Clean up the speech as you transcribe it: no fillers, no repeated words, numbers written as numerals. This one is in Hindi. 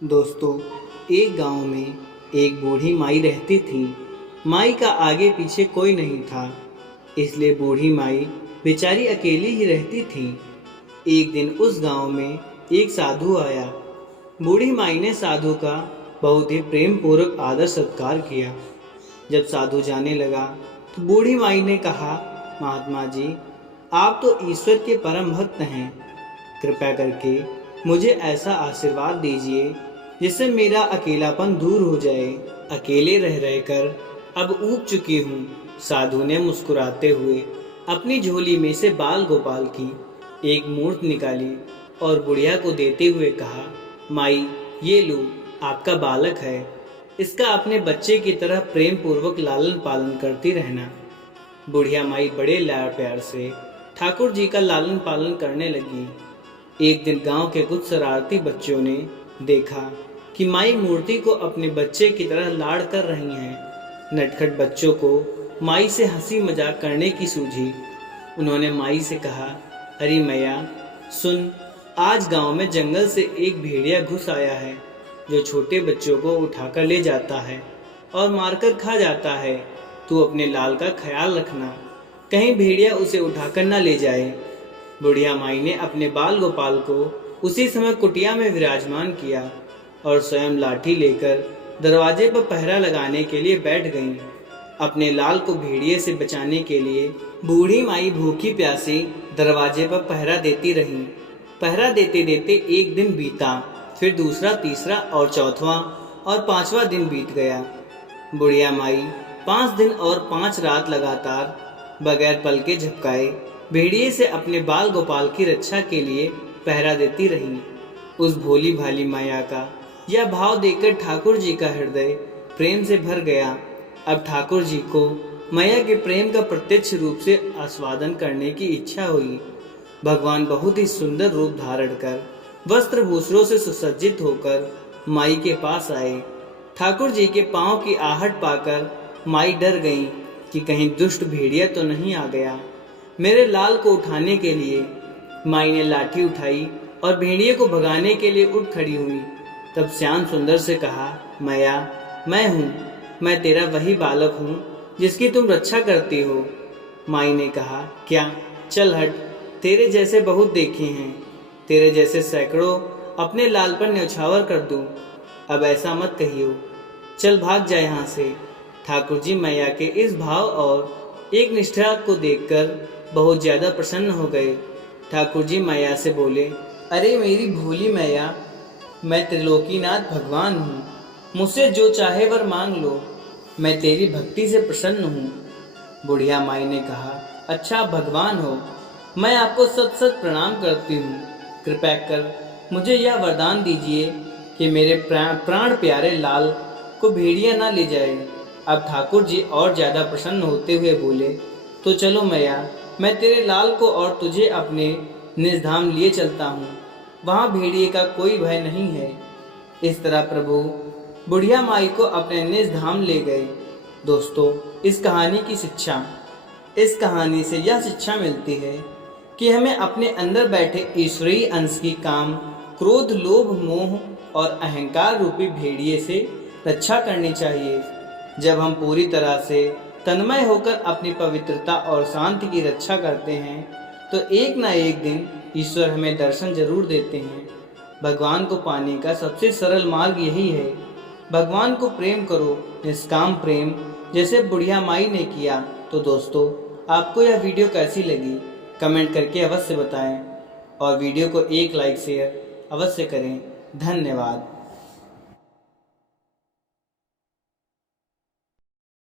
दोस्तों, एक गांव में एक बूढ़ी माई रहती थी। माई का आगे पीछे कोई नहीं था, इसलिए बूढ़ी माई बेचारी अकेली ही रहती थी। एक दिन उस गांव में एक साधु आया। बूढ़ी माई ने साधु का बहुत ही प्रेम पूर्वक आदर सत्कार किया। जब साधु जाने लगा तो बूढ़ी माई ने कहा, महात्मा जी, आप तो ईश्वर के परम भक्त हैं। कृपया करके मुझे ऐसा आशीर्वाद दीजिए जिससे मेरा अकेलापन दूर हो जाए। अकेले रह रहकर अब ऊब चुकी हूँ। साधु ने मुस्कुराते हुए अपनी झोली में से बाल गोपाल की एक मूर्त निकाली और बुढ़िया को देते हुए कहा, माई, ये लो, आपका बालक है। इसका अपने बच्चे की तरह प्रेम पूर्वक लालन पालन करती रहना। बुढ़िया माई बड़े लाड़ प्यार से ठाकुर जी का लालन पालन करने लगी। एक दिन गांव के कुछ शरारती बच्चों ने देखा कि माई मूर्ति को अपने बच्चे की तरह लाड़ कर रही हैं। नटखट बच्चों को माई से हंसी मजाक करने की सूझी। उन्होंने माई से कहा, अरे मैया सुन, आज गांव में जंगल से एक भेड़िया घुस आया है जो छोटे बच्चों को उठाकर ले जाता है और मारकर खा जाता है। तू अपने लाल का ख्याल रखना, कहीं भेड़िया उसे उठाकर न ले जाए। बुढ़िया माई ने अपने बाल गोपाल को उसी समय कुटिया में विराजमान किया और स्वयं लाठी लेकर दरवाजे पर पहरा लगाने के लिए बैठ गईं। अपने लाल को भेड़िए से बचाने के लिए बूढ़ी माई भूखी प्यासी दरवाजे पर पहरा देती रही। पहरा देते देते एक दिन बीता, फिर दूसरा, तीसरा और चौथवा और पांचवा दिन बीत गया। बुढ़िया माई 5 दिन और 5 रात लगातार बगैर पल के झपकाए भेड़िए से अपने बाल गोपाल की रक्षा के लिए पहरा देती रही। उस भोली भाली माया का यह भाव देखकर ठाकुर जी का हृदय प्रेम से भर गया। अब ठाकुर जी को मैया के प्रेम का प्रत्यक्ष रूप से आस्वादन करने की इच्छा हुई। भगवान बहुत ही सुंदर रूप धारण कर वस्त्र भूषणों से सुसज्जित होकर माई के पास आए। ठाकुर जी के पांव की आहट पाकर माई डर गई कि कहीं दुष्ट भेड़िया तो नहीं आ गया। मेरे लाल को उठाने के लिए माई ने लाठी उठाई और भेड़िए को भगाने के लिए उठ खड़ी हुई। तब श्याम सुंदर से कहा, मैया, मैं हूँ, मैं तेरा वही बालक हूँ जिसकी तुम रक्षा करती हो। माई ने कहा, क्या? चल हट, तेरे जैसे बहुत देखे हैं, तेरे जैसे सैकड़ों अपने लाल पर न्यौछावर कर दूँ। अब ऐसा मत कहियो, चल भाग जा यहाँ से। ठाकुर जी मैया के इस भाव और एक निष्ठा को देखकर बहुत ज्यादा प्रसन्न हो गए। ठाकुर जी मैया से बोले, अरे मेरी भोली मैया, मैं त्रिलोकीनाथ भगवान हूँ, मुझसे जो चाहे वर मांग लो, मैं तेरी भक्ति से प्रसन्न हूँ। बुढ़िया माई ने कहा, अच्छा भगवान हो, मैं आपको सत सत प्रणाम करती हूँ। कृपया कर मुझे यह वरदान दीजिए कि मेरे प्राण प्यारे लाल को भेड़िया ना ले जाए। अब ठाकुर जी और ज़्यादा प्रसन्न होते हुए बोले, तो चलो मैया, मैं तेरे लाल को और तुझे अपने निज धाम लिए चलता हूँ, वहाँ भेड़िए का कोई भय नहीं है। इस तरह प्रभु बुढ़िया माई को अपने निज धाम ले गए। दोस्तों, इस कहानी की शिक्षा, इस कहानी से यह शिक्षा मिलती है कि हमें अपने अंदर बैठे ईश्वरीय अंश की काम, क्रोध, लोभ, मोह और अहंकार रूपी भेड़िए से रक्षा करनी चाहिए। जब हम पूरी तरह से तन्मय होकर अपनी पवित्रता और शांति की रक्षा करते हैं तो एक ना एक दिन ईश्वर हमें दर्शन जरूर देते हैं। भगवान को पाने का सबसे सरल मार्ग यही है। भगवान को प्रेम करो, निष्काम प्रेम, जैसे बुढ़िया माई ने किया। तो दोस्तों, आपको यह वीडियो कैसी लगी कमेंट करके अवश्य बताएं और वीडियो को एक लाइक शेयर अवश्य करें। धन्यवाद।